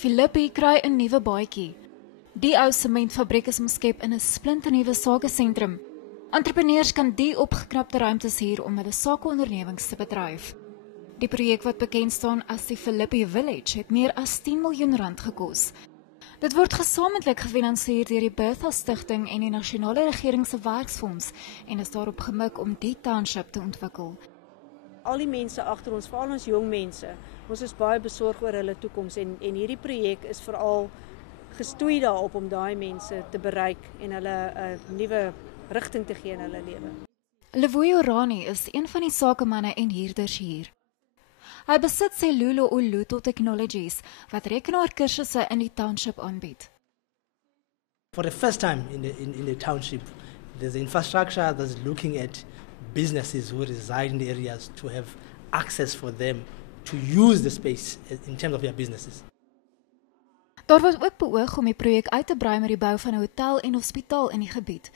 Philippi kry 'n nuwe baadjie. Die ou sementfabriek is omskep in 'n splinternuwe sakesentrum. Entrepreneurs kan die opgeknapte ruimtes huur om hulle sakeondernemings te bedryf. Die projek wat bekend staan as die Philippi Village het meer as 10 miljoen rand gekos. Dit word gesamentlik gefinansier deur die Bertha Stichting en die nasionale regering se werksfonds en is daarop gemik om die township te ontwikkel. Al die mense agter ons, veral ons jong mense, ons is baie besorg oor hulle toekoms en hierdie projek is veral gestoei daarop om daai mense te bereik en hulle 'n nuwe rigting te gee in hulle lewe. Lewoyo Rani is een van die sakemanne en huurders hier. Hy besit Selulu Oluto Technologies wat rekenaarkursusse in die township aanbied. For the first time in the township, there's infrastructure that's looking at businesses who reside in the areas to have access for them to use the space in terms of their businesses. Daar was ook beoog om die projek uit te brei met die bou van 'n hotel en hospitaal in die gebied.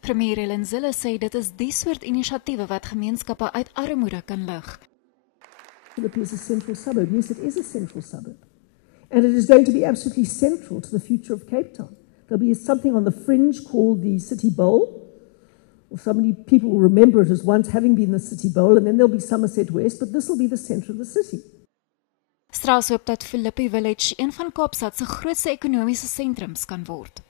Premier Helen Zille sê dit is die soort inisiatiewe wat gemeenskappe uit armoede kan lig. Philippi is a central suburb. Yes, it is a central suburb. And it is going to be absolutely central to the future of Cape Town. There'll be something on the fringe called the City Bowl. Or people will remember it as once having been the City Bowl, and then there'll be Somerset West, but this will be the centre of the city. Strauss hoop dat Philippi Village een van Kaapstad se grootste ekonomiese sentrums kan word.